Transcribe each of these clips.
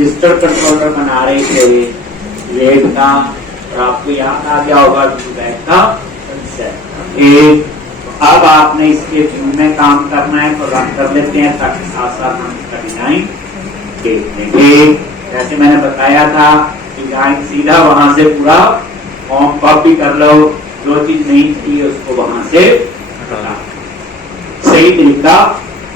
Register controller बना रहे थे रेट का, और आपको याद आ गया होगा बैग का एक। अब आपने इसके व्यू में काम करना है तो रन कर लेते हैं ताकि साथ साथ हम इसका डिजाइन देख लेंगे। जैसे मैंने बताया था डिजाइन सीधा वहां से पूरा फॉर्म कॉपी कर लो, जो चीज नहीं चाहिए उसको वहां से हटा। सही तरीका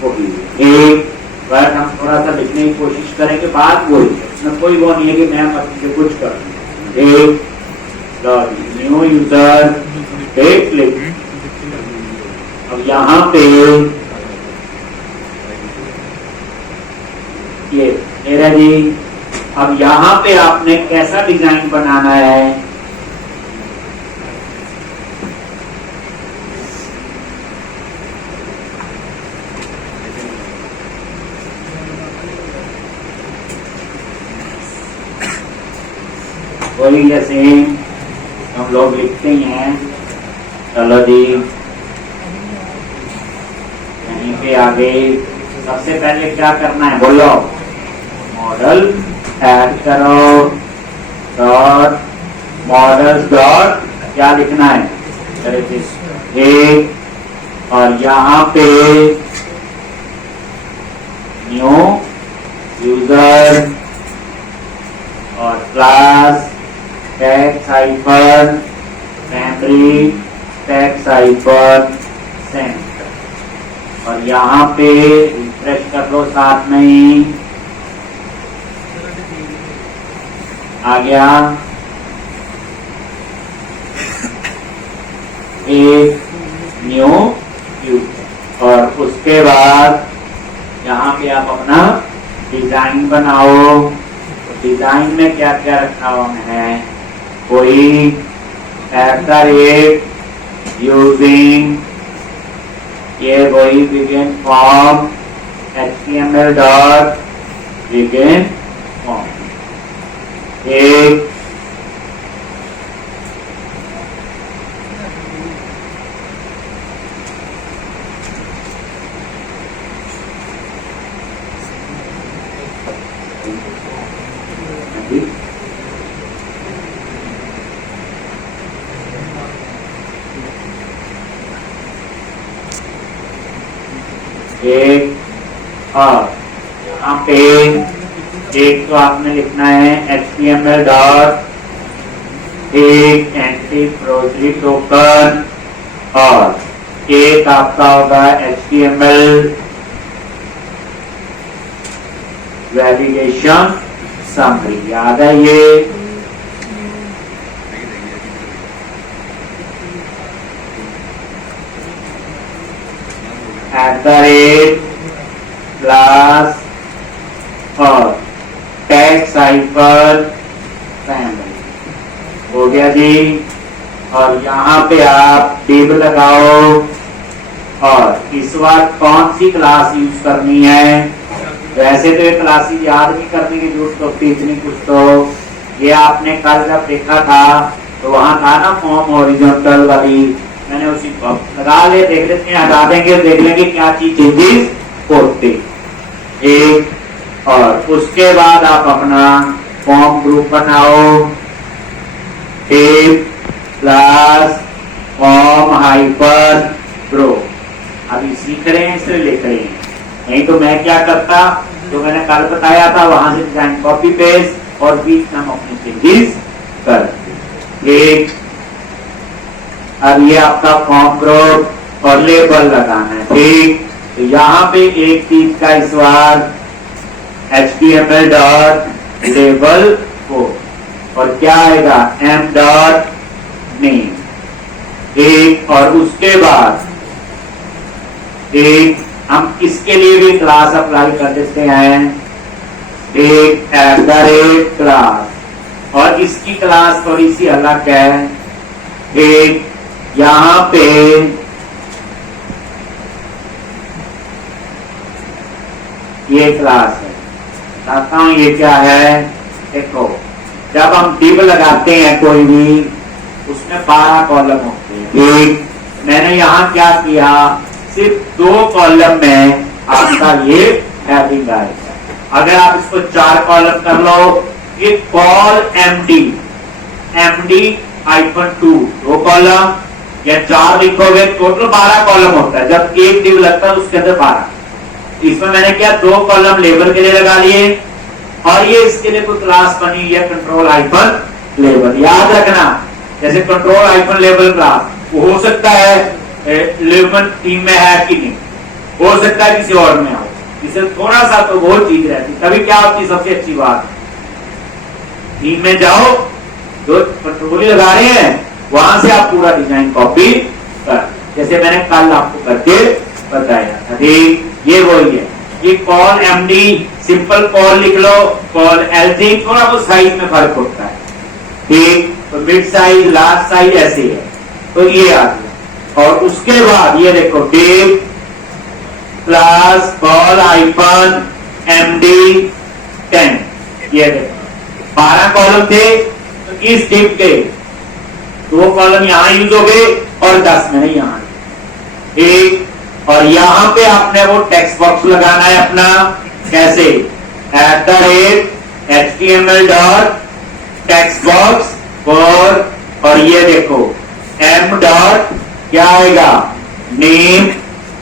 होगी एक बार हम थोड़ा सा लिखने की कोशिश करेंगे, बात वही है, कोई वो नहीं है कि मैं अपने कुछ कर एक न्यू यूजर क्लिक। अब यहाँ पे ये मेरा जी, अब यहाँ पे आपने कैसा डिजाइन बनाना है, वही जैसे हम लोग लिखते हैं। चलो जी यहीं पे आगे सबसे पहले क्या करना है बोलो, मॉडल ऐड करो डॉट मॉडल्स डॉट क्या लिखना है एक, और यहाँ पे न्यू यूजर और class tax hyphen memory tax hyphen centre, और यहाँ पे रिफ्रेश कर लो साथ में ही आ गया एक न्यू यूजर। और उसके बाद यहाँ पे आप अपना डिजाइन बनाओ। डिजाइन में क्या क्या रखा हुआ है, कोई @ यूजिंग ये वही begin form HTML dot begin form एक, एक, और यहाँ पे एक तो आपने लिखना है HTML डॉट एक एंटी प्रोजरी टोकन, और एक आपका होगा HTML वैलिडेशन समरी। याद है ये क्लास और टैक्स हाइफन फैमिली हो गया जी। और यहाँ पे आप डिव लगाओ, और इस बार कौन सी क्लास यूज करनी है। वैसे तो ये क्लासेस याद नहीं करने की जरूरत होती इतनी कुछ, तो ये आपने कल जब देखा था तो वहां था ना फॉर्म हॉरिजॉन्टल वाली, मैंने उसी को लगा ले, देख लेते हैं, हटा देंगे, देख लेंगे क्या चीज चेंजेस होते एक। और उसके बाद आप अपना फॉर्म ग्रुप बनाओ, क्लास फॉर्म हाइपर ग्रुप। अभी सीख रहे हैं इसलिए लिख रहे हैं, नहीं तो मैं क्या करता, जो मैंने कल बताया था वहां से डिजाइन कॉपी पेस्ट और बीच में हम अपने चेंजेस कर एक। अब ये आपका फॉर्म ग्रुप और लेबल लगाना है ठीक। तो यहाँ पे एक चीज का इस बार HTML डॉट लेबल को, और क्या आएगा m डॉट नेम एक। और उसके बाद एक हम इसके लिए भी क्लास अप्लाई कर देते हैं, एक @क्लास, और इसकी क्लास थोड़ी सी अलग है। एक यहाँ पे ये क्लास है, बताता हूं ये क्या है। देखो जब हम डिव लगाते हैं कोई भी, उसमें 12 कॉलम होते हैं। एक मैंने यहाँ क्या किया, सिर्फ 2 कॉलम में आपका ये हेडिंग आएगा। अगर आप इसको 4 कॉलम कर लो, ये कॉल एमडी -2 2 कॉलम या 4 लिखोगे, टोटल 12 कॉलम होता है। जब एक डिव लगता है उसके अंदर 12। इसमें मैंने क्या 2 कॉलम लेबर के लिए लगा लिए, और ये इसके लिए कोई क्लास बनी हुई है कंट्रोल हाइफन लेबर। याद रखना, जैसे कंट्रोल हाइफन लेबर क्लास हो सकता है लेबर टीम में है कि नहीं, हो सकता है किसी और में हो, इसे थोड़ा सा तो बहुत चीज रहती। तभी क्या होती सबसे अच्छी बात, टीम में जाओ, जो कंट्रोल लगा रहे हैं वहां से आप पूरा डिजाइन कॉपी कर, जैसे मैंने कल आपको करके बताया था। ठीक, ये वही है। ये कॉल एमडी सिंपल कॉल लिख लो, कॉल एलजी थोड़ा बहुत साइज में फर्क होता है। ठीक, तो मिड साइज लार्ज साइज ऐसे है, तो ये आ गया। और उसके बाद ये देखो div plus call hyphen MD 10, ये देखो 12 कॉलम थे, तो इस डिव के 2 कॉलम यहां यूज हो गए और 10 मैंने यहां। ठीक, और यहां पे आपने वो टेक्स्ट बॉक्स लगाना है अपना, कैसे @html डॉट टेक्स्ट बॉक्स और ये देखो m डॉट क्या आएगा नेम,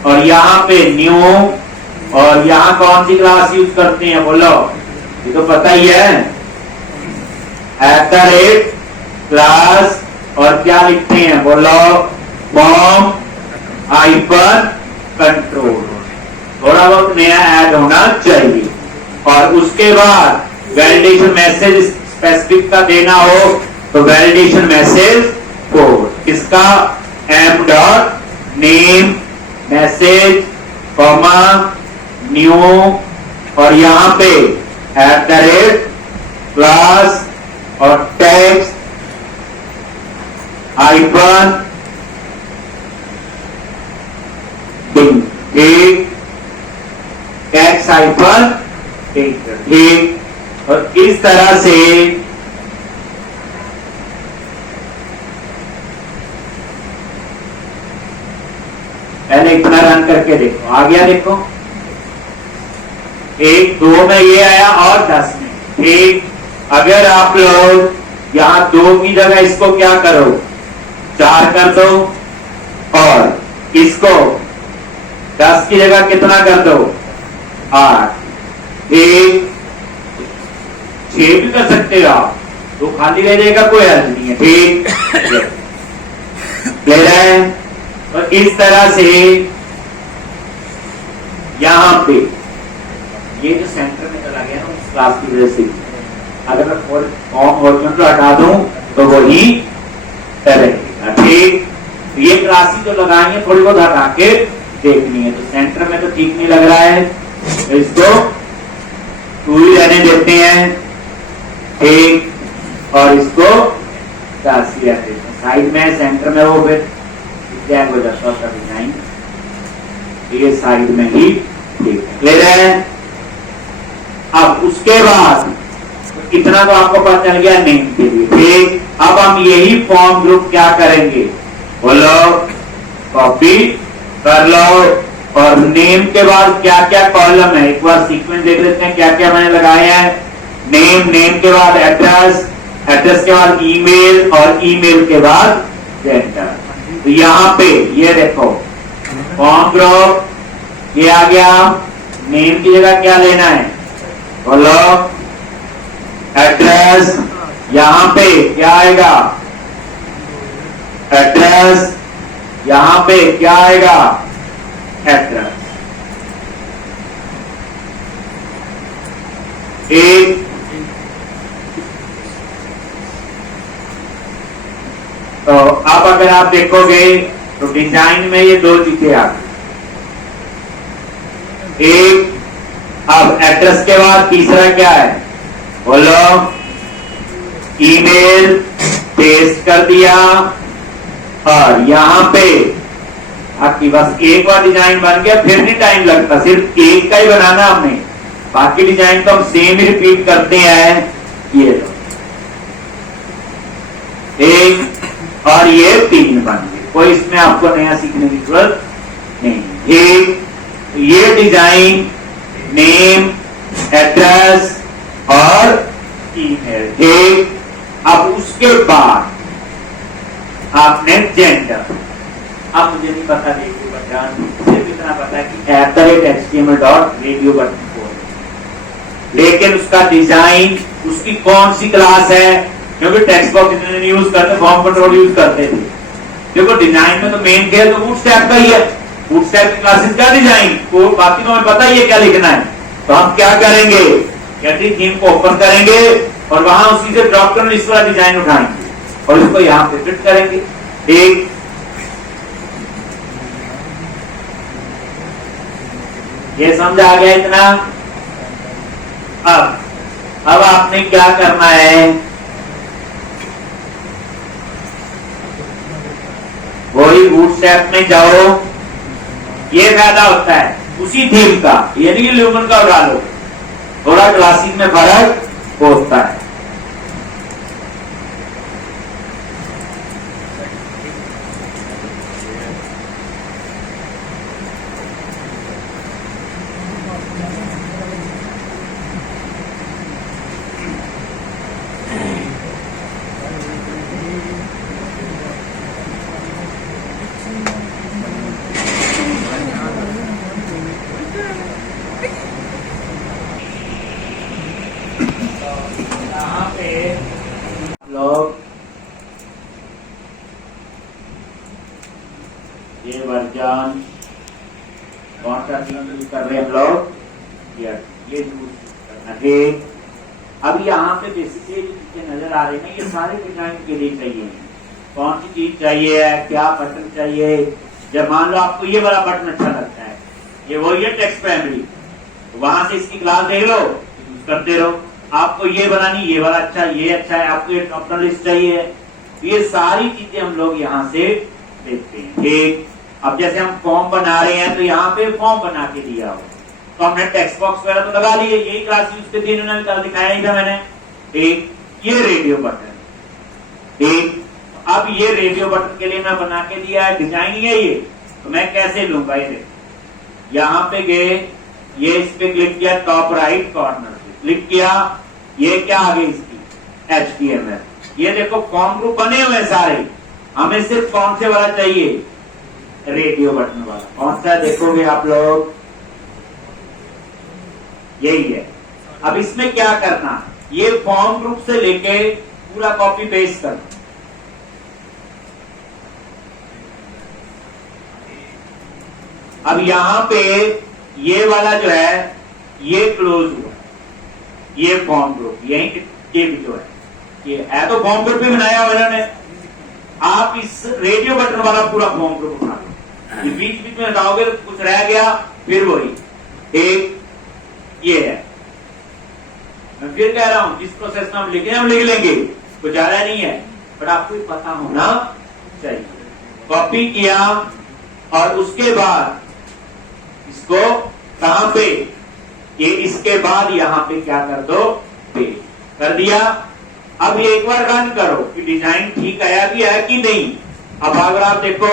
और यहां पे न्यू, और यहां कौन सी क्लास यूज करते हैं बोलो, ये तो पता ही है, क्लास, और क्या लिखते हैं बोलो फॉर्म हाइपर कंट्रोल, थोड़ा बहुत नया ऐड होना चाहिए। और उसके बाद वैलिडेशन मैसेज स्पेसिफिक का देना हो तो वैलिडेशन मैसेज कोड, इसका m dot name message comma new, और यहां पे क्लास और टेक्स्ट हाइफन ठीक, टैक्स हाइफन ठीक, और इस तरह से पहले इतना रन करके देखो, आ गया देखो, 1 2 में ये आया और 10 में। ठीक, अगर आप लोग यहां 2 की जगह इसको क्या करो 4 कर दो, और इसको 10 की जगह कितना कर दो 8, 1 6 भी कर सकते हो आप, तो खाली रह जाएगा, कोई हल नहीं है। ठीक, ले रहे हैं। और इस तरह से यहां पे ये जो सेंटर में चला गया ना उस क्लास की वजह से, अगर मैं फॉर्म हॉरिजॉन्टल हटा दूं तो वही रहेगा। ठीक, ये क्लास जो लगाई है थोड़ी बहुत हटा के देखनी है, तो सेंटर में तो ठीक नहीं लग रहा है, तो इसको 2 ही रहने देते हैं। ठीक, और इसको साइड में सेंटर में वो फिर हो जाता है डिजाइन, ये साइड में ही ठीक ले रहे हैं। अब उसके बाद इतना तो आपको पता चल गया नेम के लिए। ठीक, अब हम यही फॉर्म ग्रुप क्या करेंगे बोलो, कॉपी कर लो, और नेम के बाद क्या क्या कॉलम है एक बार सीक्वेंस देख लेते हैं, क्या क्या मैंने लगाया है। नेम के बाद एड्रेस के बाद ईमेल, और ईमेल के बाद जेंडर। तो यहाँ पे ये देखो फॉर्म ग्रुप ये आ गया, नेम की जगह क्या लेना है बोलो एड्रेस, यहां पे क्या आएगा एड्रेस, यहां पे क्या आएगा एड्रेस। एक तो अब अगर आप देखोगे तो डिजाइन में ये 2 चीजें आ गई। एक, अब एड्रेस के बाद तीसरा क्या है बोलो ईमेल पेस्ट कर दिया, और यहां पे आपकी बस एक बार डिजाइन बन गया, फिर नहीं टाइम लगता, सिर्फ एक का ही बनाना हमने, बाकी डिजाइन तो हम सेम ही रिपीट करते हैं। ये लो एक और ये 3 बन गए, कोई इसमें आपको नया सीखने की जरूरत नहीं। एक ये डिजाइन नेम एड्रेस और ईमेल। ठीक, अब उसके बाद आपने जेंडर, अब मुझे नहीं पता, देखिए बच्चा सिर्फ इतना पता है कि @html.radio.com, लेकिन उसका डिजाइन, उसकी कौन सी क्लास है, क्योंकि टेक्स्ट बॉक्स इतने यूज करते, फॉर्म कंट्रोल यूज करते थे। देखो डिजाइन में तो मेन क्या है, तो बूटस्ट्रैप का ही है। बूटस्ट्रैप की क्लासेस का डिजाइन, तो बाकी तो हमें पता ही है क्या लिखना है। तो हम क्या करेंगे, कहते थीम को ओपन करेंगे और वहां उसी से ड्रॉप डाउन लिस्ट वाला डिजाइन उठाएंगे और इसको यहाँ पे फिट करेंगे। ठीक, ये समझ आ गया इतना। अब आपने क्या करना है, वही बूटस्ट्रैप में जाओ। ये फायदा होता है उसी थीम का, यानी कि ल्यूमन का उठा लो, थोड़ा क्लासिक में फर्क होता है। लोग ये वर्जन कौन सा यूज कर रहे हैं हम लोग, ये यूज करना है। अब यहाँ पे बेसिकली चीजें नजर आ रही है, ये सारे डिजाइन के लिए चाहिए। कौन सी चीज चाहिए है, क्या बटन चाहिए। जब मान लो आपको ये वाला बटन अच्छा लगता है, ये वही है टेक्स्ट प्राइमरी, वहां से इसकी क्लास देख लो, यूज करते रहो। आपको ये बनानी, ये वाला अच्छा, ये अच्छा है, आपको ये ड्रॉप डाउन लिस्ट चाहिए, ये सारी चीजें हम लोग यहाँ से देखते हैं। ठीक, अब जैसे हम फॉर्म बना रहे हैं तो यहाँ पे फॉर्म बना के दिया हो, तो हमने टेक्स्ट बॉक्स वगैरह तो लगा लिए, यही क्लास यूज करके इन्होंने कल दिखाया नहीं था मैंने। ठीक, ये रेडियो बटन। ठीक, अब ये रेडियो बटन के लिए मैं बना के दिया है, डिजाइन ही है ये, तो मैं कैसे लूंगा, ये देखो यहाँ पे गए, ये इस पे क्लिक किया, टॉप राइट कॉर्नर पे क्लिक किया, ये क्या आ गई इसकी HTML। ये देखो फॉर्म ग्रुप बने हुए हैं सारे, हमें सिर्फ कौन से वाला चाहिए, रेडियो बटन वाला। कौन सा देखोगे आप लोग, यही है। अब इसमें क्या करना, ये फॉर्म ग्रुप से लेके पूरा कॉपी पेस्ट करना। अब यहां पे ये वाला जो है ये क्लोज हुआ, ये फॉर्म ग्रुप, यही ये भी जो है, ये है तो फॉर्म ग्रुप भी बनाया हुआ इन्होंने। आप इस रेडियो बटन वाला पूरा फॉर्म ग्रुप उठा लो, बीच बीच में हटाओगे तो कुछ रह गया, फिर वही एक ये है। मैं फिर कह रहा हूं, जिस प्रोसेस में हम लिखे हम लिख लेंगे, कुछ ज्यादा नहीं है, बट आपको पता होना चाहिए। कॉपी किया और उसके बाद इसको कहां पे, ये इसके बाद यहां पे क्या कर दो, पेस्ट कर दिया। अब ये एक बार रन करो कि डिजाइन ठीक आया भी है कि नहीं। अब अगर आप देखो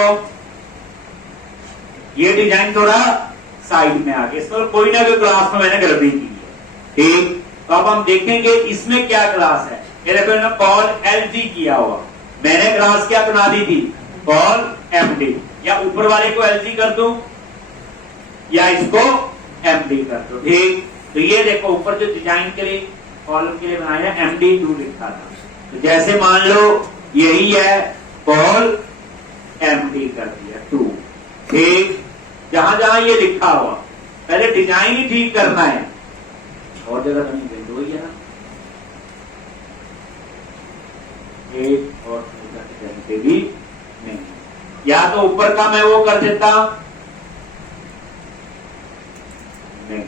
ये डिजाइन थोड़ा साइड में आ गया, इसमें कोई ना कोई क्लास में मैंने गलती की है। ठीक, तो अब हम देखेंगे इसमें क्या क्लास है। ये देखो इन्होंने कॉल LG किया हुआ, मैंने क्लास क्या बना दी थी, कॉल MD, या ऊपर वाले को LG कर दूं या इसको MD कर दो। ठीक, तो ये देखो ऊपर जो डिजाइन के लिए कॉलम के लिए बनाया MD2 लिखा था, तो जैसे मान लो यही है, कॉल MD कर दिया 2। ठीक, जहां जहां ये लिखा हुआ, पहले डिजाइन ही ठीक करना है, और जगह तो नहीं, दो ही है ना, एक और पे भी नहीं, या तो ऊपर का मैं वो कर देता नहीं,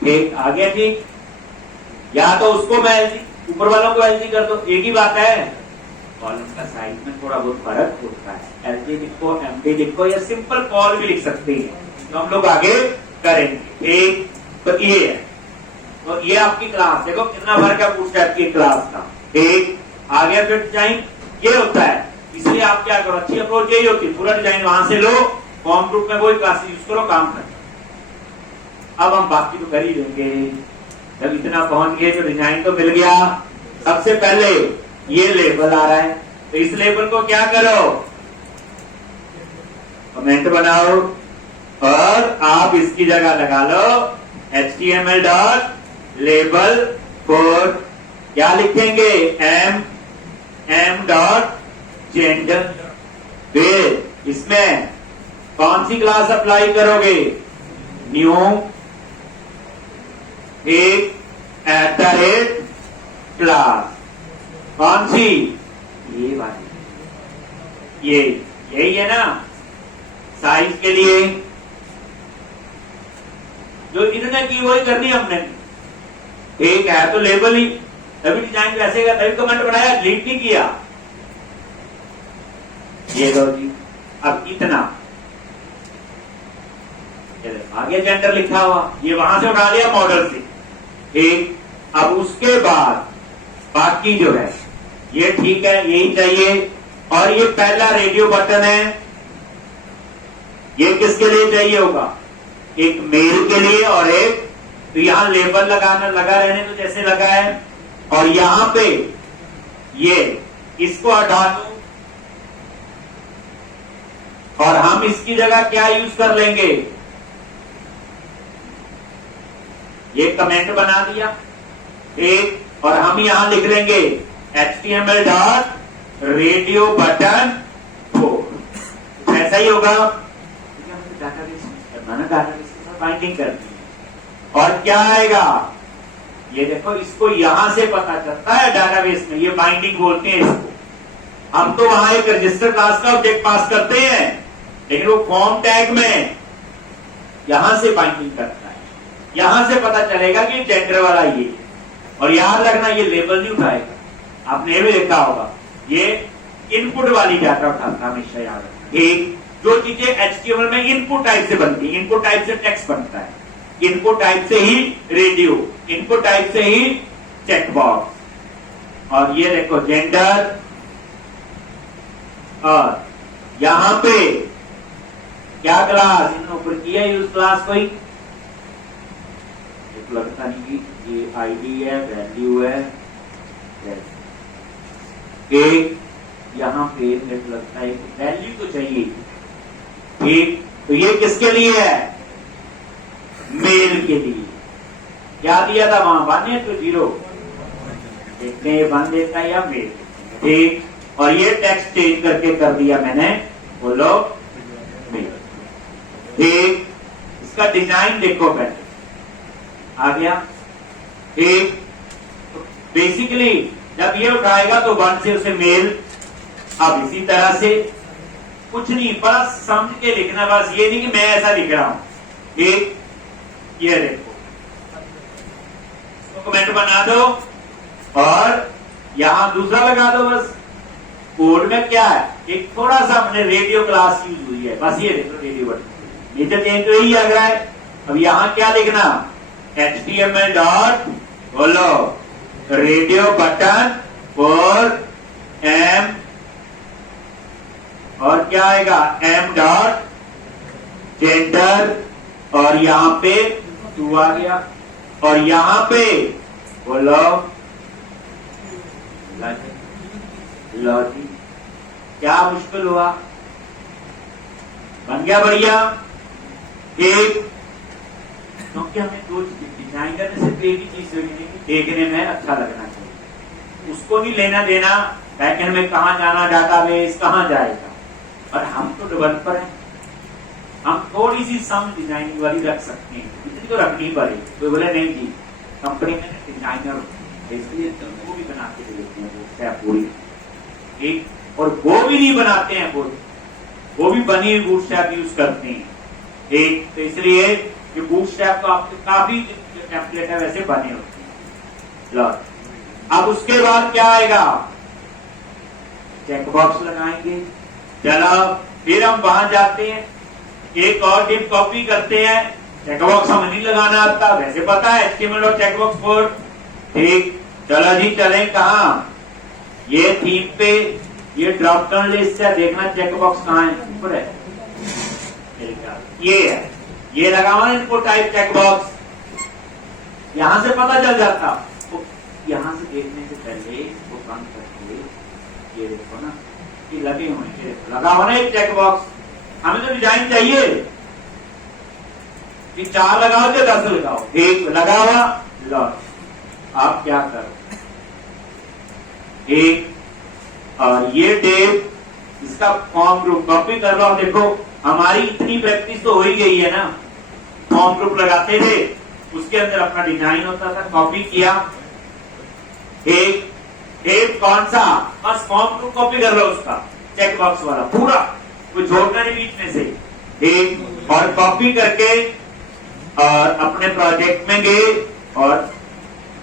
ठीक आ गया। ठीक, या तो उसको मैं ऊपर वालों को LG कर दो, एक ही बात है, कॉलम का साइज में थोड़ा बहुत फर्क होता है। LG लिखो, MD लिखो, या सिंपल कॉल भी लिख सकते हैं, तो हम लोग आगे करेंगे। ठीक, तो ये है, तो ये आपकी क्लास, देखो कितना फर्क है बूटस्ट्रैप की क्लास का। ठीक, आगे फिर डिजाइन ये होता है, इसलिए आप क्या करो, अच्छी अप्रोच यही होती है, पूरा डिजाइन वहां से लो, फॉर्म ग्रुप में वही क्लासेस यूज करो, काम करो। अब हम बाकी तो कर ही लेंगे, जब इतना पहुंच गए तो डिजाइन तो मिल गया। सबसे पहले ये लेबल आ रहा है, तो इस लेबल को क्या करो, कमेंट बनाओ और आप इसकी जगह लगा लो HTML डॉट लेबल फॉर, क्या लिखेंगे, m डॉट जेंडर। फिर इसमें कौन सी क्लास अप्लाई करोगे, न्यू एक @ क्लास, कौन सी, ये वाली, ये यही है ना, साइज के लिए जो इन्होंने की वही करनी हमने, एक है तो लेबल ही, तभी डिजाइन वैसे का, तभी कमेंट बनाया, डिलीट नहीं किया। ये लो जी, अब इतना आगे जेंडर लिखा हुआ, ये वहां से उठा लिया मॉडल से, ठीक। अब उसके बाद बाकी जो है ये ठीक है, यही चाहिए। और ये पहला रेडियो बटन है, ये किसके लिए चाहिए होगा, एक मेल के लिए और एक, तो यहां लेबल लगाना, लगा रहने तो जैसे लगा है, और यहां पे ये इसको हटा दो और हम इसकी जगह क्या यूज कर लेंगे, ये कमेंट बना दिया, ठीक। और हम यहां लिख लेंगे HTML डॉट रेडियो बटन 4, ऐसा ही होगा, डाटाबेस के साथ बाइंडिंग करनी है। और क्या आएगा, ये देखो, इसको यहां से पता चलता है डाटाबेस में, ये बाइंडिंग बोलते हैं इसको। हम तो वहां एक रजिस्टर क्लास का ऑब्जेक्ट पास करते हैं, लेकिन वो फॉर्म टैग में यहां से बाइंडिंग करता है, यहां से पता चलेगा कि जेंडर वाला ये। और याद रखना, ये लेबल नहीं उठाएगा, आपने ये भी देखा होगा, ये इनपुट वाली डाटा उठाता है, हमेशा याद रखना, ठीक। जो चीजें HTML में इनपुट टाइप से बनती है, इनपुट टाइप से टेक्स्ट बनता है, इनपुट टाइप से ही रेडियो, इनपुट टाइप से ही चेकबॉक्स। और ये देखो जेंडर, और यहां पे क्या क्लास, इन्होंने ऊपर किया यूज क्लास कोई, लगता नहीं कि ये आईडी है, वैल्यू है, एक यहाँ पे मुझे लगता है वैल्यू तो चाहिए, ठीक। तो ये किसके लिए है, मेल के लिए। क्या दिया था वहां, 1 है तो 0, देखते हैं 1 देता है या मेल, ठीक। और ये टेक्स्ट चेंज करके कर दिया मैंने, बोलो मेल, ठीक। इसका डिजाइन देखो पहले, आ गया, ठीक। तो बेसिकली जब ये उठाएगा तो 1 से उसे मेल। अब इसी तरह से कुछ नहीं, बस समझ के लिखना, बस ये नहीं कि मैं ऐसा लिख रहा हूं, ठीक। ये देखो, तो कमेंट बना दो और यहां दूसरा लगा दो, बस। कोड में क्या है, एक थोड़ा सा हमने रेडियो क्लास यूज हुई है, बस ये देखो रेडियो बटन, नीचे चेंज तो यही लग रहा है। अब यहां क्या लिखना, HTML डॉट, बोलो, रेडियो बटन फॉर M, और क्या आएगा, M डॉट जेंडर, और यहां पे 2 आ गया, और यहां पे बोलो लॉजिक। क्या मुश्किल हुआ, बन गया बढ़िया, ठीक। क्योंकि हमें दो डिजाइनर में सिर्फ एक ही चीज देखने में अच्छा लगना चाहिए, उसको नहीं लेना देना बैकएंड में कहां जाना, डाटाबेस कहां जाएगा। और हम तो डेवलपर हैं, हम थोड़ी सी सम डिजाइनिंग वाली रख सकते हैं, इतनी तो रखनी पड़ेगी। कोई बोले नहीं जी कंपनी में डिजाइनर, इसलिए वो भी बना के देते हैं वो पूरी, ठीक। और वो भी नहीं बनाते हैं, वो भी बनी हुई बूटस्ट्रैप यूज करते हैं, ठीक। तो इसलिए ये बूटस्ट्रैप तो आपके काफी टेम्पलेट है वैसे बने होते हैं। लो, अब उसके बाद क्या आएगा, चेकबॉक्स लगाएंगे। चलो फिर हम वहां जाते हैं, एक और डिप कॉपी करते हैं, चेकबॉक्स हमें नहीं लगाना आता, वैसे पता है HTML और चेकबॉक्स कोड, ठीक। चलो जी चलें कहा, ये थीम पे ये ड्रॉप डाउन लिस्ट से देखना चेक बॉक्स कहाँ है, ऊपर है, ये है, ये लगा हुआ इनपुट टाइप चेक बॉक्स, यहां से पता चल जाता। तो यहां से देखने से पहले वो बंद करके ये देखो ना, ये लगे हुए हैं, लगा हुआ ना एक चेक बॉक्स। हमें तो डिजाइन चाहिए कि 4 लगाओ या 10 लगाओ, एक लगा हुआ लॉस। आप क्या करो, एक और ये डेट, इसका फॉर्म ग्रुप कॉपी कर लो। देखो हमारी इतनी प्रैक्टिस तो हो ही गई है ना, फॉर्म ग्रुप लगाते थे, उसके अंदर अपना डिजाइन होता था, कॉपी किया, एक कौन सा, बस फॉर्म ग्रुप कॉपी कर लो उसका, चेक बॉक्स वाला पूरा, कोई छोड़ना नहीं बीच में से, एक और कॉपी करके और अपने प्रोजेक्ट में गए और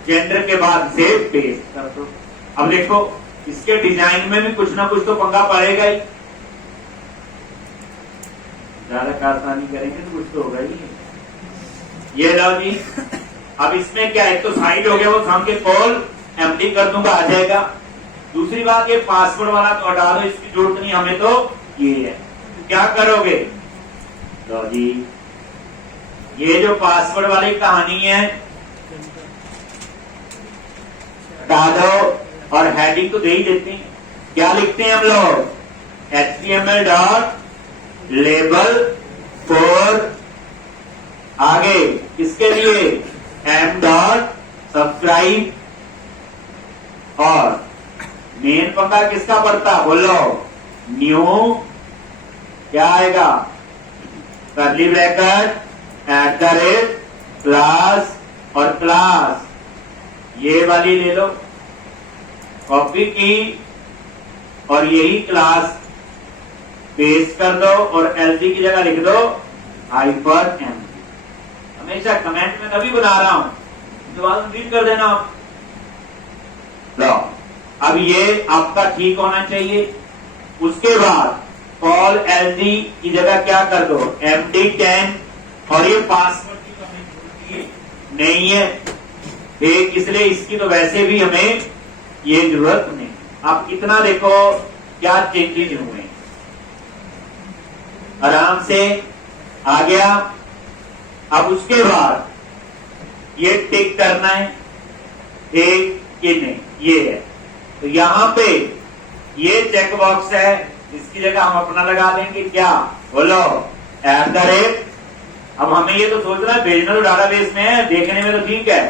जेंडर के बाद से पेस्ट कर दो। अब देखो इसके डिजाइन में भी कुछ ना कुछ तो पंगा पड़ेगा ही, ज्यादा आसानी करेंगे तो कुछ तो होगा ही। ये लो जी, अब इसमें क्या है, तो साइड हो गया, वो सामने कॉल एमडी कर दूंगा, आ जाएगा। दूसरी बात, ये पासवर्ड वाला तो हटा दो, इसकी जरूरत नहीं हमें, तो ये है। क्या करोगे, लो जी, ये जो पासवर्ड वाली कहानी है हटा दो, और हेडिंग तो दे ही देते हैं। क्या लिखते हैं हम लोग, HTML डॉट लेबल फॉर, आगे किसके लिए, m डॉट सब्सक्राइब, और मेन पंगा किसका पड़ता, बोलो, न्यू, क्या आएगा, कर्ली ब्रैकेट, @ क्लास, और क्लास ये वाली ले लो, कॉपी की, और यही क्लास पेस्ट कर दो, और LG की जगह लिख दो -MG। हमेशा कमेंट में कभी बना रहा हूं, दोबारा रीड कर देना आप। लो, अब ये आपका ठीक होना चाहिए। उसके बाद कॉल LG की जगह क्या कर दो, MD10, और ये पासवर्ड की तो हमें जरूरत नहीं है, एक, इसलिए इसकी तो वैसे भी हमें ये जरूरत नहीं। आप इतना देखो क्या चेंजेस हुए, आराम से आ गया। अब उसके बाद ये टिक करना है, एक कि नहीं, ये है, तो यहां पे ये चेक बॉक्स है, इसकी जगह हम अपना लगा देंगे, क्या बोलो, @ अब हमें ये तो सोचना है भेजना तो डाटाबेस में है, देखने में तो ठीक है,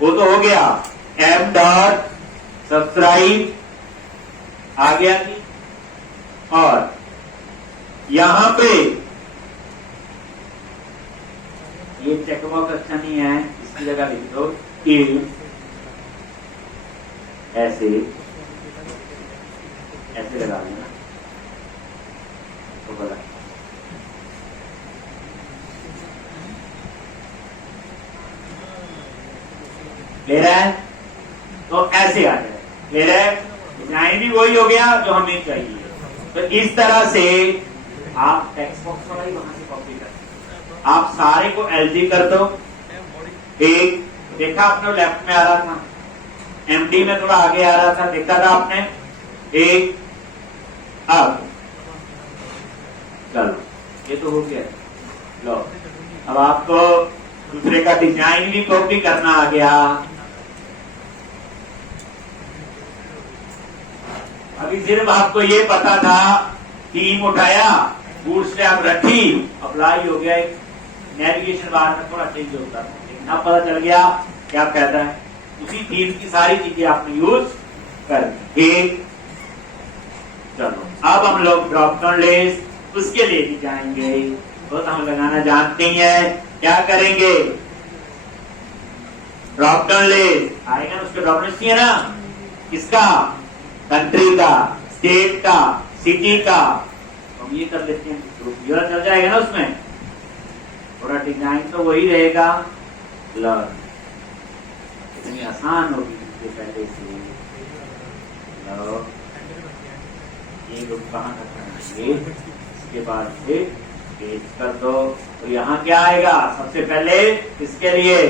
वो तो हो गया, m डॉट सब्सक्राइब आ गया जी। और यहां पे ये चेकबॉक्स अच्छा नहीं है, इसकी जगह लिख दो ऐसे ऐसे लगा देना, तो बोला ले रहा है, तो ऐसे आ जाए, ले रहा है, डिजाइन भी वही हो गया जो हमें चाहिए। तो इस तरह से आप टेक्स्ट बॉक्स वाला ही वहां से कॉपी कर, आप सारे को LG कर दो। एक देखा आपने लेफ्ट में आ रहा था, MD में थोड़ा आगे आ रहा था, देखा था आपने, एक, अब चलो ये तो हो गया। लो, अब आपको दूसरे का डिजाइन भी कॉपी करना आ गया। अभी सिर्फ आपको ये पता था, टीम उठाया, बूटस्ट्रैप रखी, अप्लाई हो गया, नेविगेशन बार में थोड़ा चेंज होता है, लेकिन अब पता चल गया क्या कहता है, उसी थीम की सारी चीजें आपने यूज कर दी। चलो अब हम लोग ड्रॉप डाउन लिस्ट उसके लिए भी जाएंगे, तो हम लगाना जानते हैं, क्या करेंगे, ड्रॉप डाउन लिस्ट आएगा, उसके ड्रॉप डाउन लिस्ट है ना, किसका, कंट्री का, स्टेट का, सिटी का, हम ये कर लेते हैं, तो चल जाएगा ना उसमें, थोड़ा डिजाइन तो वही रहेगा, लर्न इतनी आसान होगी पहले से। लो, ये लोग कहाँ तक बनाएंगे, इसके बाद से पेस्ट कर दो, तो यहाँ क्या आएगा, सबसे पहले इसके लिए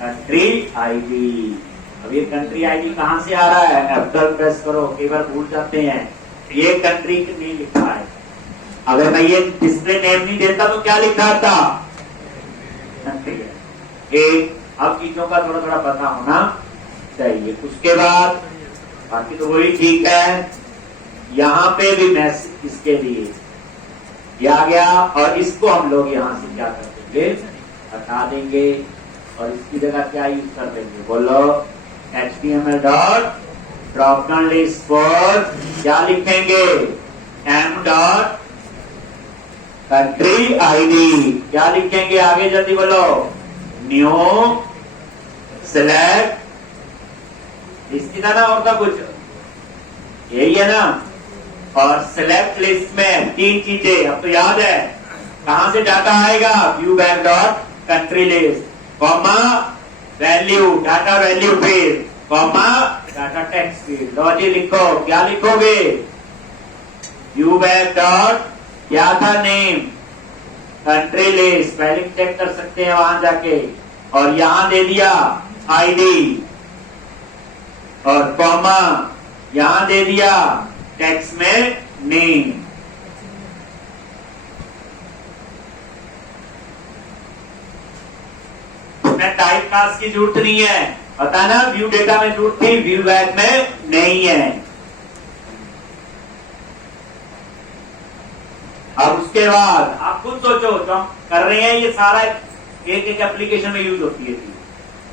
कंट्री आईडी। अब ये कंट्री आईडी कहाँ से आ रहा है, F12 प्रेस करो, कई बार भूल जाते हैं, ये कंट्री नहीं लिखा है। अगर मैं ये डिस्प्ले नेम नहीं देता तो क्या लिखा था? कंट्री है। एक अब चीजों का थोड़ा थोड़ा पता होना चाहिए। उसके बाद बाकी तो वही ठीक है। यहाँ पे भी मैसेज इसके लिए दिया गया और इसको हम लोग यहाँ से क्या कर देंगे, हटा देंगे और इसकी जगह क्या यूज कर देंगे, बोलो HTML dot drop down list पर क्या लिखेंगे, m डॉट कंट्री आईडी क्या लिखेंगे, आगे जल्दी बोलो, न्यू सिलेक्ट इसकी था ना, और था कुछ यही है ना। और सिलेक्ट लिस्ट में 3 चीजें अब तो याद है, कहां से डाटा आएगा, view back dot country list comma value data value field comma data text field. लो जी लिखो, क्या लिखोगे, व्यू बैक डॉट क्या था name, country list, spelling check कर सकते हैं वहां जाके, और यहां दे दिया आईडी और कॉमा यहां दे दिया टेक्स्ट में नेम। इसमें टाइप कास्ट की जरूरत नहीं है, पता ना, व्यू डेटा में जरूरत थी, व्यू बैक में नहीं है। अब उसके बाद आप खुद सोचो, जो हम कर रहे हैं ये सारा एक एक एप्लीकेशन में यूज होती है।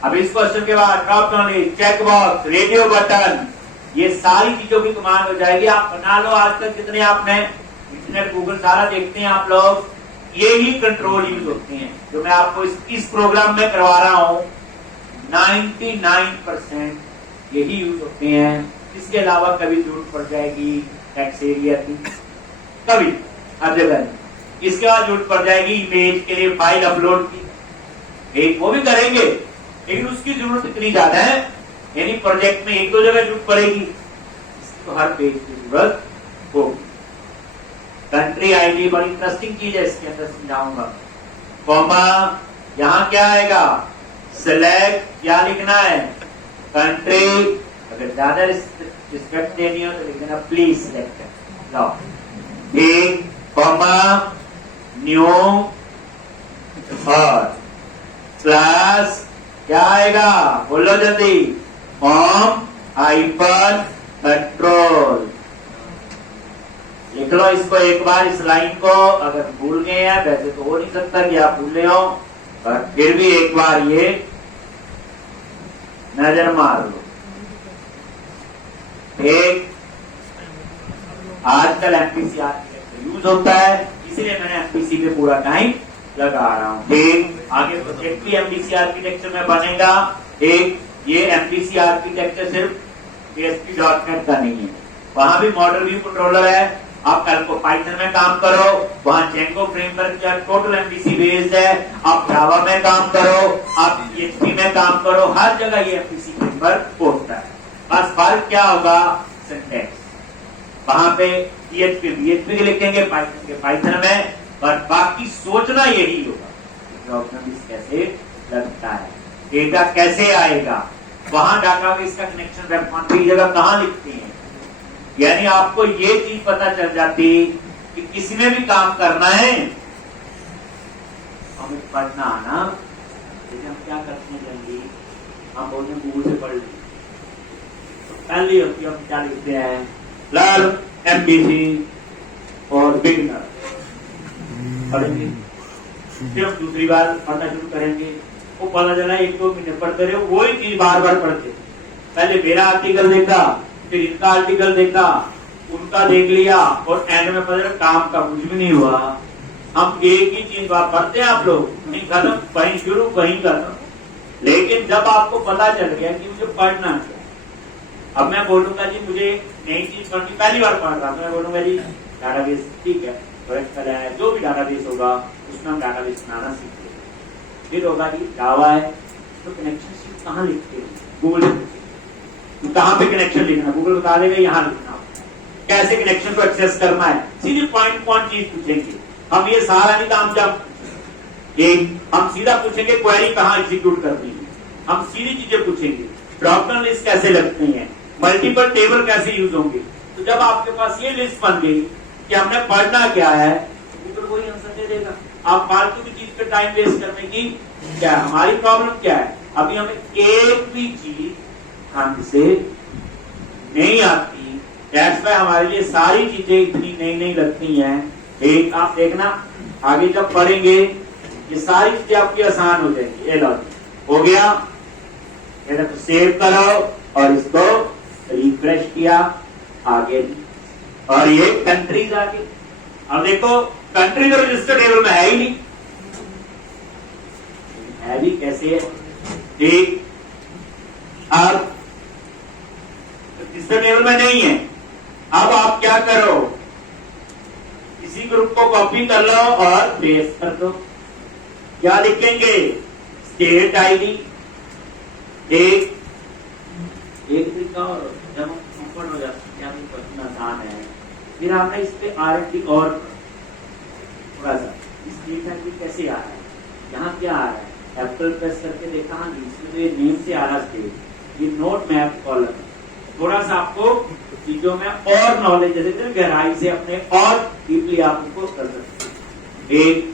अब इस क्वेश्चन के बाद drop down list, check box, radio button, ये सारी चीजों की कमांड हो जाएगी। आप बना लो, आज तक जितने आपने इंटरनेट गूगल सारा देखते हैं आप लोग, ये ही कंट्रोल यूज होते हैं जो मैं आपको इस प्रोग्राम में करवा रहा हूं। 99% यही यूज होते हैं। इसके अलावा कभी जरूरत पड़ जाएगी टेक्स्ट एरिया की, कभी हर जगह। इसके बाद जरूरत पड़ जाएगी इमेज के लिए फाइल अपलोड की, एक वो भी करेंगे, लेकिन उसकी जरूरत इतनी ज्यादा है, यानी प्रोजेक्ट में 1-2 जगह जरूरत पड़ेगी, तो हर पेज की जरूरत होगी। कंट्री आईडी बड़ी इंटरेस्टिंग चीज है, इसके अंदर समझाऊंगा। कॉमा यहां क्या आएगा, सिलेक्ट क्या लिखना है, कंट्री, अगर ज्यादा रिस्पेक्ट देनी हो तो लिख देना प्लीज सिलेक्ट, लो ठीक, कॉमा न्यू और क्लास क्या आएगा, बोलो जल्दी, फॉर्म हाइपन कंट्रोल। लिख लो इसको एक बार, इस लाइन को, अगर भूल गए हैं, वैसे तो हो नहीं सकता कि आप भूले हो, पर फिर भी एक बार ये नजर मार लो। एक आजकल एमपीसीआर यूज होता है, इसीलिए मैंने एमपीसी पे पूरा टाइम लगा रहा हूं। ठीक, आगे प्रोजेक्ट भी एमपीसी आर्किटेक्चर में बनेगा। एक ये एमपीसी आर्किटेक्चर सिर्फ ASP.NET का नहीं है, वहां भी मॉडल व्यू कंट्रोलर है। आप कल को पाइथन में काम करो, वहां जेंगो फ्रेमवर्क का टोटल एमपीसी बेस्ड है। आप जावा में काम करो, आप PHP में काम करो, हर जगह ये एमपीसी फ्रेमवर्क होता है। बस फर्क क्या होगा, सिंटैक्स, वहां पे PHP लिखेंगे, पाइथन के पाइथन में, पर बाकी सोचना यही होगा कैसे लगता है, डेटा कैसे आएगा, वहां डाटाबेस का कनेक्शन वेब कॉन्फ़िग जगह कहां लिखते हैं। यानी आपको ये चीज पता चल जाती कि किसी में भी काम करना है, हमें पढ़ना आना, जैसे हम क्या करते हैं, जल्दी हम बोलते हैं गूगल से पढ़ लें, पहले हम क्या लिखते हैं, लाल एमपीसी और बिगनर पढ़ेंगे, फिर हम दूसरी बार पढ़ना शुरू करेंगे, वो पता चला 1-2 महीने पढ़ते रहे, वही चीज बार बार पढ़ते। पहले मेरा आर्टिकल देखा, फिर इनका आर्टिकल देखा, उनका देख लिया, और एंड में पता चला काम का कुछ भी नहीं हुआ। हम एक ही चीज बार पढ़ते हैं, आप लोग कहीं खत्म, कहीं शुरू, कहीं खत्म। लेकिन जब आपको पता चल गया कि मुझे पढ़ना क्या, अब मैं बोलूंगा जी मुझे नई चीज पढ़नी, पहली बार पढ़ रहा, मैं बोलूंगा जी डाटाबेस, ठीक है, जो भी डाटाबेस होगा उसमें हम डाटाबेस बनाना सीखते हैं। फिर होगा जी जावा है, तो कनेक्शन शीट कहाँ लिखते हैं, गूगल तो कहाँ पे कनेक्शन लिखना, गूगल बता देगा यहाँ लिखना, कैसे कनेक्शन को एक्सेस करना है, सीधी पॉइंट पॉइंट चीज पूछेंगे। हम ये सारा नहीं काम जब हम सीधा पूछेंगे क्वेरी कहाँ एग्जीक्यूट करनी है, हम सीधी चीजें पूछेंगे, ड्रॉप डाउन लिस्ट कैसे लगती हैं, मल्टीपल टेबल कैसे यूज होंगे, तो जब आपके पास ये लिस्ट बन गई कि हमने पढ़ना क्या है, गूगल वही आंसर दे देगा। आप फालतू की चीज पे टाइम वेस्ट करने की क्या है? हमारी प्रॉब्लम क्या है? अभी हमें एक भी चीज ढंग से नहीं आती, दैट्स व्हाई हमारे लिए सारी चीजें इतनी नई नई लगती हैं। एक आप देखना आगे जब पढ़ेंगे ये सारी चीजें आपकी आसान हो जाएंगी। ये लो हो गया, ये तो सेव करो और इसको रिफ्रेश किया, आगे और ये कंट्रीज आ गई। अब देखो कंट्री तो रजिस्टर टेबल में है ही नहीं, है भी कैसे है? ठीक, अब रजिस्टर टेबल में नहीं है। अब आप क्या करो, इसी ग्रुप को कॉपी कर लो और पेस्ट कर दो। क्या लिखेंगे? State ID. एक तरीका और जब हम कंफर्ट हो जाते हैं, क्वेश्चन आसान है, फिर आपने इस पे आरएटी और थोड़ा सा स्टेट आईडी कैसे आ रहा है, यहाँ क्या आ रहा है, एप्पल प्रेस करके देखा, हाँ इसमें तो ये नेम से आ रहा स्टेट, ये नोट मैप कॉलम। थोड़ा सा आपको चीजों में और नॉलेज जैसे गहराई से अपने और डीपली आप उसको कर सकते हैं। एक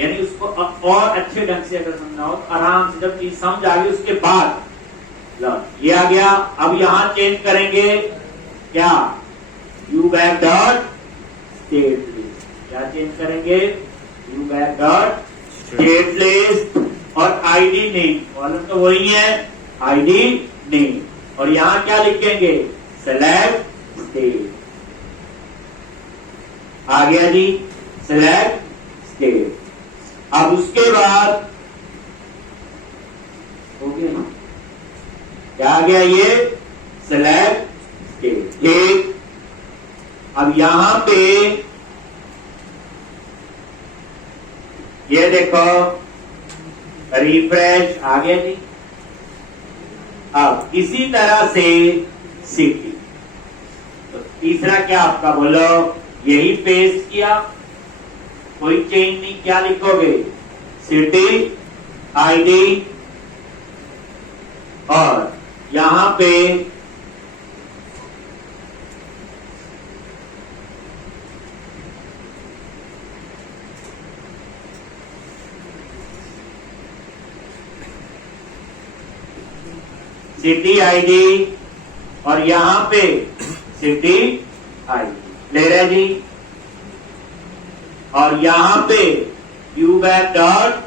यानी उसको और अच्छे ढंग से अगर समझना हो तो आराम से, जब चीज समझ आ गई उसके बाद ये आ गया। अब यहां चेंज करेंगे क्या, you back dot state list. क्या चेंज करेंगे? You back dot state list और आईडी नेम, कॉलम तो वही है, आईडी नेम। और यहां क्या लिखेंगे? Select state. आ गया जी, सेलेक्ट स्टेट। अब उसके बाद हो गया, क्या आ गया? ये सेलेक्ट स्टेट। ठीक, अब यहां पे ये देखो रिफ्रेश आ गया जी। अब इसी तरह से सिटी, तो तीसरा क्या आपका बोलो, यही पेस्ट किया, कोई चेंज नहीं। क्या लिखोगे? सिटी आईडी और यहां पे सिटी आईडी और यहां पे सिटी आईडी ले रहे जी। और यहां पे यू बैक डॉट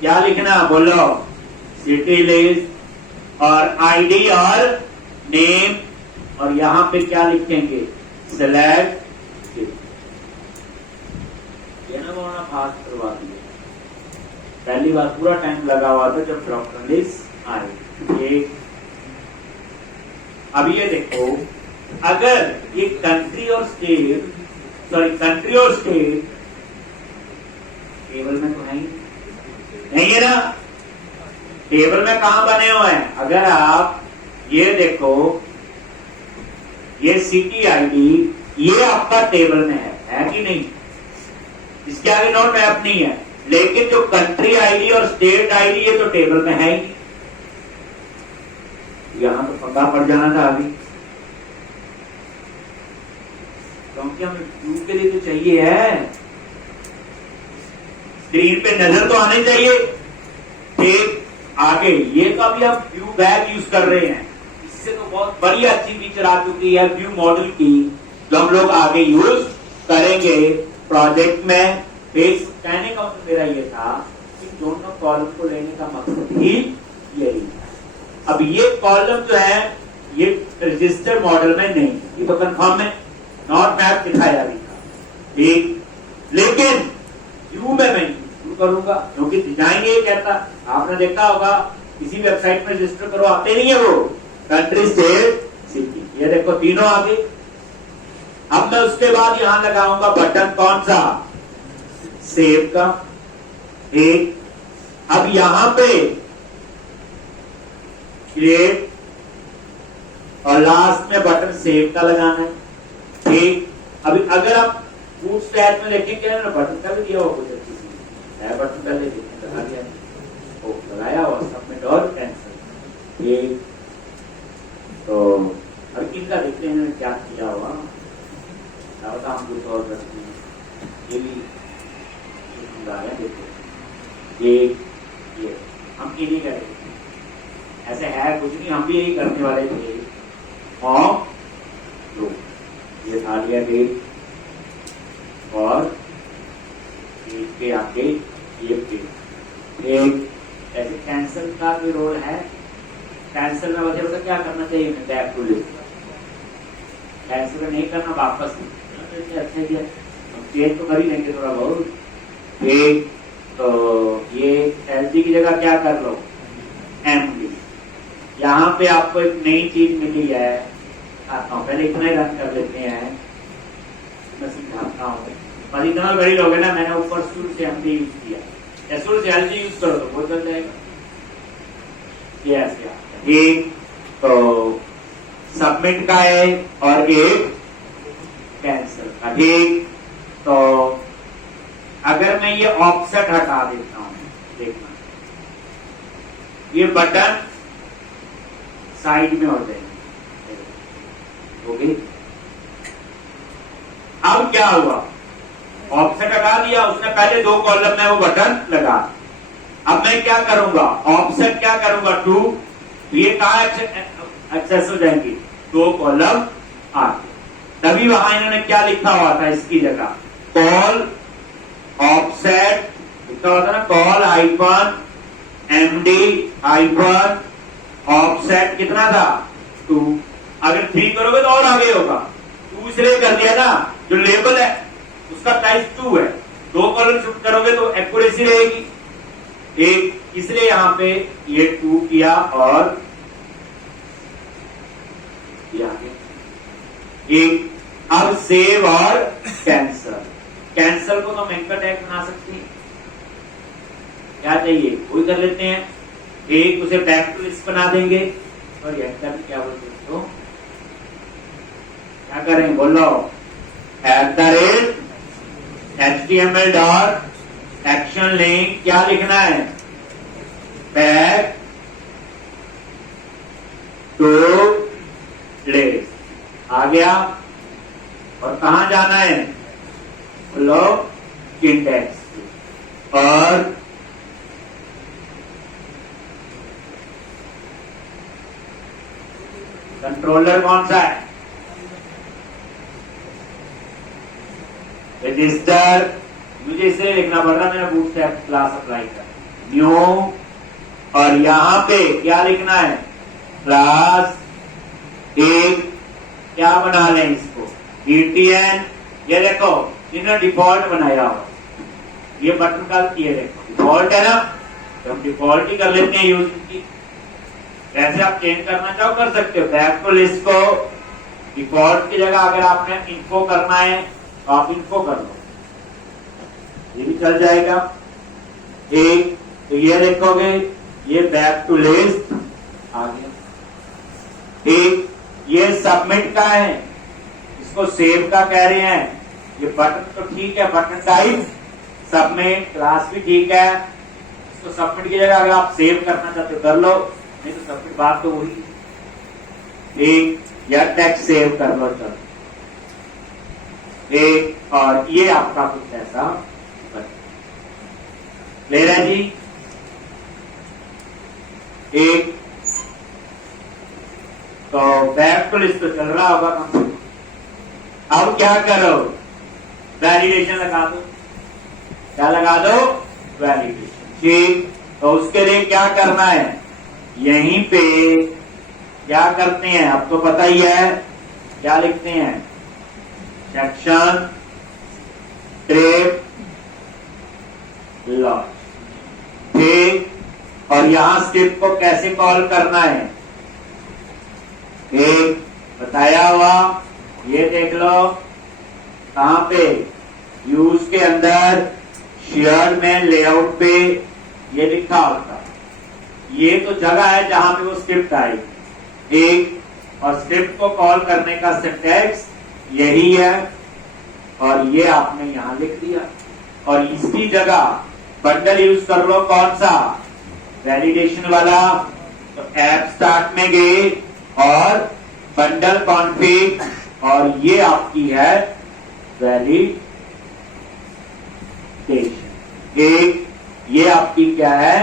क्या लिखना बोलो, सिटी लिस्ट और आईडी और नेम, और यहां पे क्या लिखेंगे? सेलेक्ट। ये ना वहां फास्ट करवा दिया, पहली बार पूरा टाइम लगा हुआ था जब ड्रॉप लिस्ट आए। अब ये देखो, अगर ये कंट्री और स्टेट, सॉरी कंट्री और स्टेट टेबल में तो है ही नहीं, है ना? टेबल में कहां बने हुए हैं? अगर आप ये देखो, ये सिटी आईडी ये आपका टेबल में है कि नहीं? इसके आगे नोट मैप नहीं है, लेकिन जो कंट्री आईडी और स्टेट आईडी ये तो टेबल में है ही। यहां तो पता पड़ जाना था अभी, क्योंकि हमें व्यू के लिए तो चाहिए है, स्क्रीन पे नजर तो आनी चाहिए। ठीक, आगे ये तो अभी हम व्यू बैक यूज कर रहे हैं, इससे तो बहुत बड़ी अच्छी फीचर आ चुकी है व्यू मॉडल की, जो हम लोग आगे यूज करेंगे प्रोजेक्ट में। फिर कहने का मतलब मेरा ये था कि दोनों कॉलम को लेने का मकसद ही यही था। अब ये कॉलम जो है ये रजिस्टर मॉडल में नहीं, ये तो कंफर्म है, नॉट मैप दिखाया भी था। ठीक, लेकिन व्यू में मैं यूज करूंगा, क्योंकि डिजाइन ये कहता, आपने देखा होगा किसी वेबसाइट में रजिस्टर करो, आते नहीं है वो कंट्री स्टेट सिटी। ये देखो तीनों आ गए। अब मैं उसके बाद यहां लगाऊंगा बटन, कौन सा? सेव का। एक, अब यहां पे क्रिएट और लास्ट में बटन सेव का लगाना है। ठीक, अभी अगर आप फूड स्टैक में देखेंगे ना, बटन का भी दिया हुआ कुछ अच्छी चीज है, बटन पहले लगा दिया, ओ लगाया और सबमिट और कैंसिल। ठीक, तो अब इनका देखते हैं क्या किया हुआ। की नहीं करेंगे, ऐसे है कुछ नहीं, हम भी यही करने वाले थे। फॉर्म लो, ये था लिया डेट और डेट के आगे ये डेट। एक ऐसे कैंसिल का भी रोल है, कैंसिल में वजह से क्या करना चाहिए, बैक टू लिस्ट, कैंसिल नहीं करना, वापस अच्छे से चेंज तो कर ही लेंगे थोड़ा बहुत। एक तो ये एलजी की जगह क्या कर लो, एमडी। यहाँ पे आपको एक नई चीज मिली है, आता हूँ पहले इतना ही रन कर लेते हैं, मैं समझाता हूँ। पर इतना बड़ी लोग है ना, मैंने ऊपर शुरू से एमडी यूज किया, या शुरू से एलजी यूज करो तो वो चल जाएगा। एक तो सबमिट का है और एक कैंसिल का। ठीक, तो अगर मैं ये ऑफसेट हटा देता हूं, देखना ये बटन साइड में हो जाएगा, ओके। अब क्या हुआ, ऑफसेट हटा दिया उसने, पहले 2 कॉलम में वो बटन लगा। अब मैं क्या करूंगा, ऑफसेट क्या करूंगा 2, तो ये कहां एक्सेस हो जाएंगी, 2 कॉलम आगे। तभी वहां इन्होंने क्या लिखा हुआ था, इसकी जगह कॉल ऑफसेट लिखा हुआ था ना, call hyphen MD hyphen offset कितना था 2। अगर 3 करोगे तो और आगे होगा, 2 इसलिए कर दिया ना, जो लेबल है उसका साइज 2 है, 2 कॉलम शिफ्ट करोगे तो एक्यूरेसी रहेगी एक, इसलिए यहां पे ये 2 किया और एक। अब सेव और कैंसल, कैंसल को तो मैं टैग बना सकते हैं, क्या चाहिए वही कर लेते हैं। एक उसे बैक टू लिस्ट बना देंगे और एंटर क्या बोलते हैं, क्या करें बोलो, @HTML डॉट एक्शन लिंक क्या लिखना है, बैक टू लिस्ट आ गया। और कहां जाना है, बोलो इंडेक्स, और कंट्रोलर कौन सा है, रजिस्टर। मुझे इसे लिखना पड़ रहा, मैंने बूटस्ट्रैप क्लास अप्लाई कर न्यू, और यहां पे क्या लिखना है, क्लास एक क्या बना लें इसको, BTN। ये देखो इन्होंने डिफॉल्ट बनाया हुआ, ये बटन का ये देखो डिफॉल्ट है ना, तो हम डिफॉल्ट ही कर लेते हैं यूज की। वैसे आप चेंज करना चाहो कर सकते हो, बैक टू लिस्ट को डिफॉल्ट की जगह अगर आपने इन्फो करना है तो आप इन्फो कर लो, ये भी चल जाएगा। एक तो ये देखोगे ये बैक टू लिस्ट आ गया। एक ये सबमिट का है, इसको सेव का कह रहे हैं, ये बटन तो ठीक है, बटन टाइप सबमिट क्लास भी ठीक है, इसको सबमिट की जगह अगर आप सेव करना चाहते हो कर लो, नहीं तो सबमिट बात तो वही। एक या टेक्स्ट सेव कर लो चलो, एक और ये आपका कुछ ऐसा ले रहा है जी। एक तो बैक टू लिस्ट तो चल रहा होगा कम से कम। अब क्या करो, वैलिडेशन लगा दो, क्या लगा दो, वैलिडेशन। ठीक, तो उसके लिए क्या करना है, यहीं पे क्या करते हैं, अब तो पता ही है क्या लिखते हैं, सेक्शन ट्रिप लॉज। ठीक, और यहां स्क्रिप्ट को कैसे कॉल करना है, एक बताया हुआ, ये देख लो कहां पे, यूज के अंदर शेयर में लेआउट पे ये लिखा होता, ये तो जगह है जहां पे वो स्क्रिप्ट आई। एक, और स्क्रिप्ट को कॉल करने का सिंटैक्स यही है, और ये आपने यहां लिख दिया, और इसकी जगह बंडल यूज कर लो, कौन सा, वैलिडेशन वाला। तो ऐप स्टार्ट में गए और बंडल कॉन्फ़िग, और ये आपकी है वैलिडेशन। एक ये आपकी क्या है,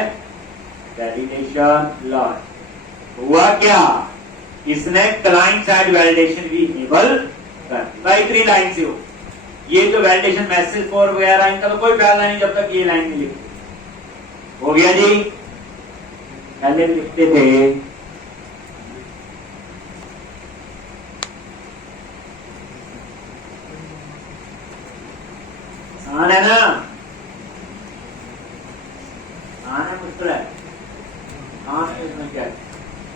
वैलिडेशन लॉन्च। हुआ क्या, इसने क्लाइंट साइड वैलिडेशन भी इनेबल कर दी। इतनी लाइन से हो, ये जो वैलिडेशन मैसेज फॉर वगैरह इनका तो कोई फायदा नहीं जब तक ये लाइन नहीं लिखी। हो गया जी। पहले लिखते थे आसान है ना, आसान है, मुश्किल है? हाँ, इसमें क्या है,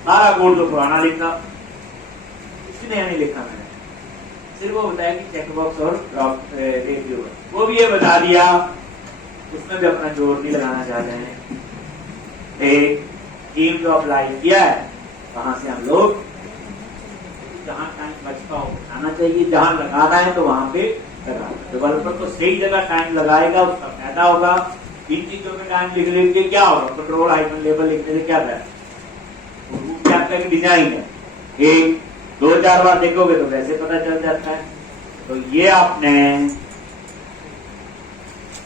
सारा कोड तो पुराना लिखा, कुछ नया नहीं लिखा मैंने, सिर्फ वो बताया कि चेकबॉक्स और ड्रॉप रेडियो, वो भी ये बता दिया, उसमें भी अपना जोर नहीं लगाना चाहते हैं। एक टीम जो अप्लाई किया है, वहां से हम लोग जहां टाइम बचता हो आना चाहिए, जहां लगाना है तो वहां पे लगाना। डेवलपर तो सही जगह टाइम लगाएगा, उसका फायदा होगा। इन चीजों में टाइम लिख के क्या होगा, कंट्रोल आइकन लेबल लिखने से क्या फायदा, क्या डिजाइन है, एक 2-4 बार देखोगे तो वैसे पता चल जाता है। तो ये आपने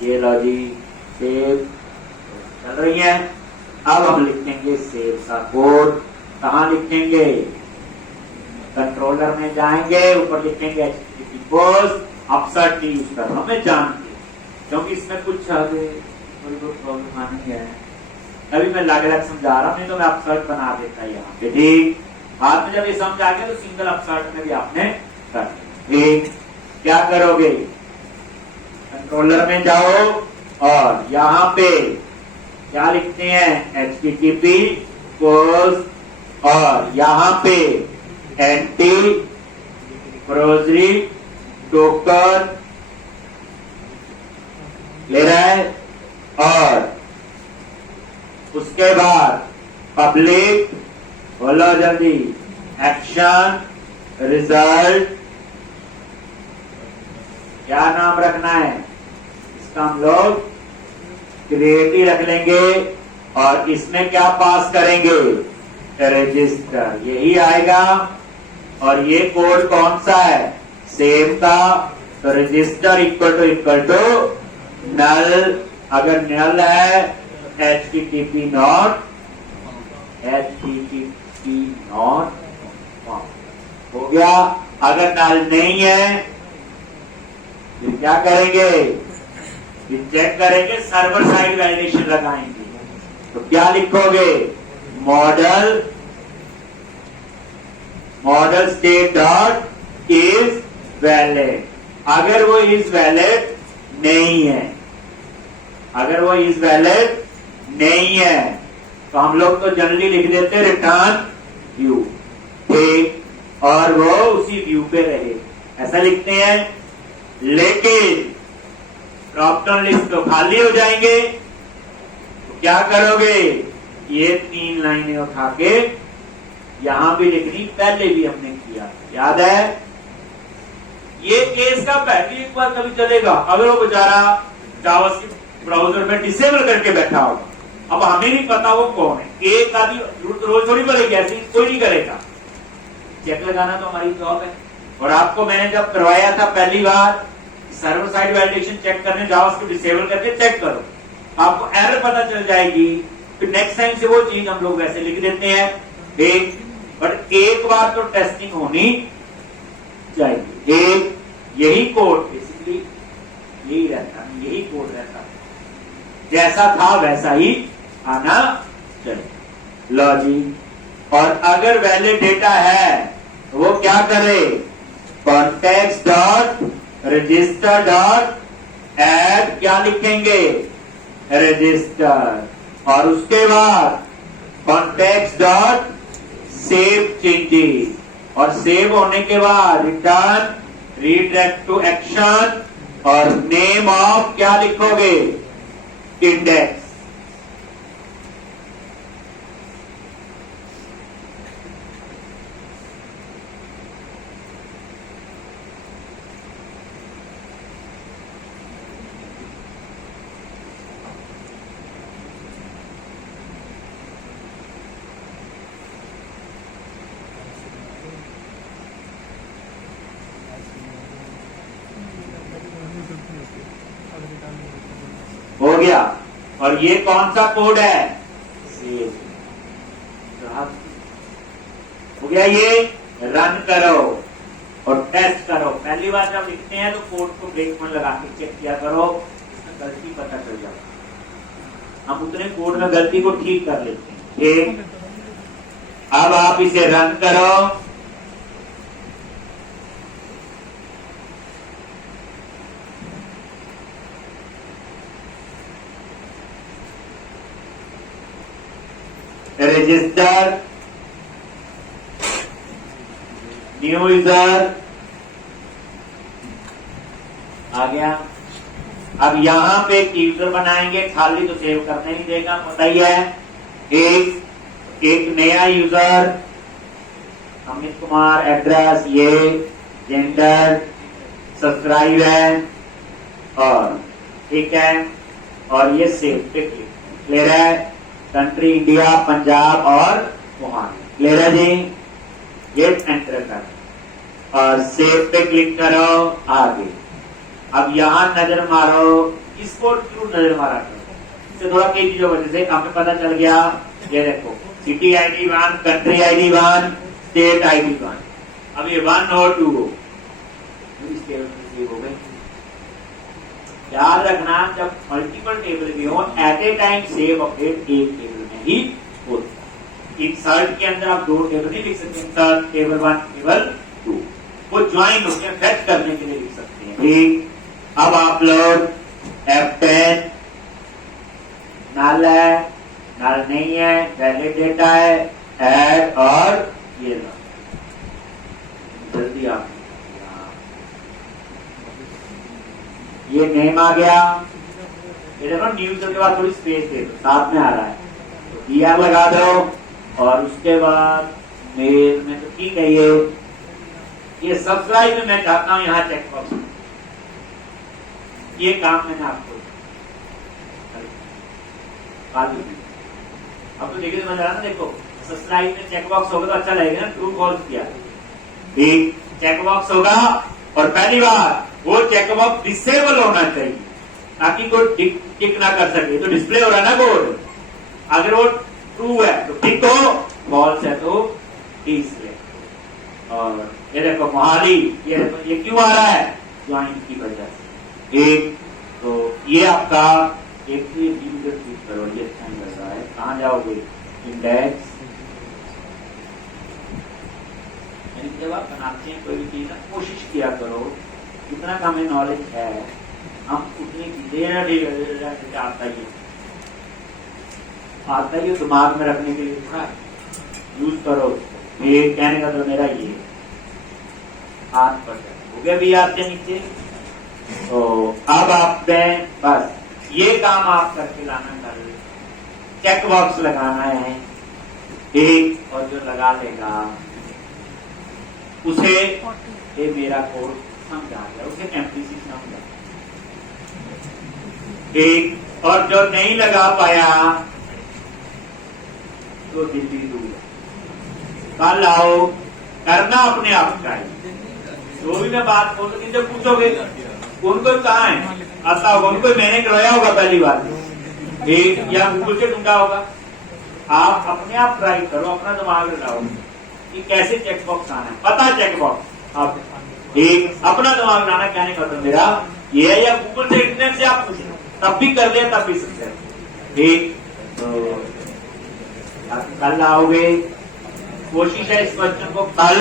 ये लॉजी सेव चल रही है। अब हम लिखेंगे सेव का कोड, कहां लिखेंगे, कंट्रोलर में जाएंगे, ऊपर लिखेंगे HTTP पोस्ट, अपसर्ट की यूज करना हमें जानते, क्योंकि इसमें कुछ आगे थोड़ी बहुत प्रॉब्लम आनी है। अभी मैं लग समझा रहा हूं, नहीं तो मैं अपसर्ट बना देता यहाँ पे, ठीक। बाद में जब ये समझ आ गया तो सिंगल अपसर्ट में भी आपने कर, ठीक। क्या करोगे, कंट्रोलर में जाओ और यहाँ पे क्या लिखते हैं, HTTP पोस्ट, और यहाँ पे एंटी प्रोजरी टोकन ले रहा है, और उसके बाद पब्लिक, बोलो जल्दी, एक्शन रिजल्ट, क्या नाम रखना है इसका, हम लोग क्रिएटिव रख लेंगे, और इसमें क्या पास करेंगे, रजिस्टर, यही आएगा। और ये कोड कौन सा है, सेम का, तो रजिस्टर इक्वल टू नल, अगर नल है HTTP नॉट हो गया। अगर नल नहीं है फिर क्या करेंगे, फिर चेक करेंगे, सर्वर साइड वैलिडेशन लगाएंगे। तो क्या लिखोगे, model state dot is valid. अगर वो इज वैलिड नहीं है, अगर वो इज वैलिड नहीं है तो हम लोग तो जनरली लिख देते रिटर्न व्यू, ठीक, और वो उसी व्यू पे रहे, ऐसा लिखते हैं। लेकिन ड्रॉप डाउन लिस्ट तो खाली हो जाएंगे, तो क्या करोगे, ये 3 लाइनें उठा के यहां भी लिखनी, पहले भी हमने किया, याद है। ये केस का पहले एक बार कभी चलेगा, अगर वो बेचारा जावास्क्रिप्ट ब्राउजर में डिसेबल करके बैठा होगा, अब हमें नहीं पता वो कौन है, एक आदमी रोज थोड़ी बोलेगी, ऐसे कोई नहीं करेगा। चेक लगाना तो हमारी जॉब है। और आपको मैंने जब करवाया था पहली बार, सर्वर साइड वैलिडेशन चेक करने जावास्क्रिप्ट डिसेबल करके चेक करो, आपको एरर पता चल जाएगी, फिर नेक्स्ट टाइम से वो चीज हम लोग वैसे लिख देते हैं, ठीक। बट एक बार तो टेस्टिंग होनी चाहिए। एक यही कोड बेसिकली यही रहता, यही कोड रहता, जैसा था वैसा ही आना चाहिए, लॉजिक। और अगर वैलिड डेटा है तो वो क्या करे, context dot register dot add, क्या लिखेंगे, रजिस्टर, और उसके बाद कॉन्टेक्स्ट डॉट सेव चेंजेस, और सेव होने के बाद रिटर्न रीडायरेक्ट टू एक्शन, और नेम ऑफ क्या लिखोगे, इंडेक्स। हो गया। और ये कौन सा कोड है, सेव गया ये, रन करो और टेस्ट करो। पहली बार जब लिखते हैं तो कोड को ब्रेक पॉइंट लगा के चेक किया करो, इसमें गलती पता चल जाता। हम उतने कोड में गलती को ठीक कर लेते हैं। ठीक, अब आप इसे रन करो। रजिस्टर, न्यू यूजर आ गया। अब यहां पे एक यूजर बनाएंगे, खाली तो सेव करने नहीं देगा, पता ही है। एक नया यूजर, अमित कुमार, एड्रेस ये, जेंडर, सब्सक्राइब है और ठीक है, और ये सेव पे क्लियर है। कंट्री इंडिया, पंजाब और वहां क्लियर है जी। ये एंटर कर और सेव पे क्लिक करो। आगे अब यहां नजर मारो, इसको जरूर नजर मारा करो, इससे थोड़ा कई चीजों वजह से हमें पता चल गया। ये देखो, city ID 1, country ID 1, state ID 1। अब ये 1 और 2 हो गए। याद रखना, जब मल्टीपल टेबल भी हो, at a time save update एक टेबल में ही होता। इंसर्ट के अंदर आप 2 टेबल नहीं लिख सकते, इंसर्ट टेबल 1, टेबल 2, वो ज्वाइन होते हैं, फेच करने के लिए लिख सकते हैं। ठीक, अब आप लोग F10 नल है, नल नहीं है, वैलिड डेटा है, ऐड और ये जल्दी आप ये नेम आ गया। ये देखो न्यूज के बाद थोड़ी स्पेस दे दो, साथ में आ रहा है तो ER लगा दो और उसके बाद मेल में तो ठीक है। ये सब्सक्राइब में मैं चाहता हूं यहाँ चेकबॉक्स, ये काम मैंने आपको अब तो देखिए समझ रहा ना। देखो सब्सक्राइब में चेकबॉक्स होगा तो अच्छा लगेगा ना, ट्रू फॉल्स किया ठीक, चेकबॉक्स होगा और पहली बार वो चेकबॉक्स डिसेबल होना चाहिए ताकि कोई टिक ना कर सके। तो डिस्प्ले हो रहा है ना कोड, अगर वो ट्रू है तो टिक हो, फॉल्स है तो डिसले। और ये देखो मोहाली, ये देखो ये क्यों आ रहा है, ज्वाइन की वजह से। एक तो ये आपका एक क्लिक करो, ये अच्छा है। कहां जाओगे, इंडेक्स। जब आप बनाते हैं कोई भी चीज, कोशिश किया करो जितना का हमें नॉलेज है हम उतनी चीजें आता ही दिमाग में रखने के लिए थोड़ा यूज करो। ये कहने का तो मेरा ये 8% हो गया भी आपके नीचे। तो अब आप बस ये काम आप करके लाना कर, चेक बॉक्स लगाना है एक, और जो लगा लेगा उसे ये मेरा कोड समझा गया, उसे एमपीसी समझा एक, और जो नहीं लगा पाया तो दिल्ली दूर। कल आओ, करना अपने आप का ही। जो भी मैं बात बोल रही, जब पूछोगे उनको कहाँ है आता होगा, उनको मैंने करवाया होगा पहली बार एक, या गूगल से ढूंढा होगा। आप अपने आप ट्राई करो, अपना दिमाग लगाओ कि कैसे चेकबॉक्स आना है, पता है चेकबॉक्स आप एक अपना दिमाग लगाना। कहने का तो मेरा ये है, या गूगल से इंटरनेट से आप पूछे तब भी कर लिया तब भी सकते हैं। ठीक, तो कल आओगे, कोशिश है इस क्वेश्चन को कल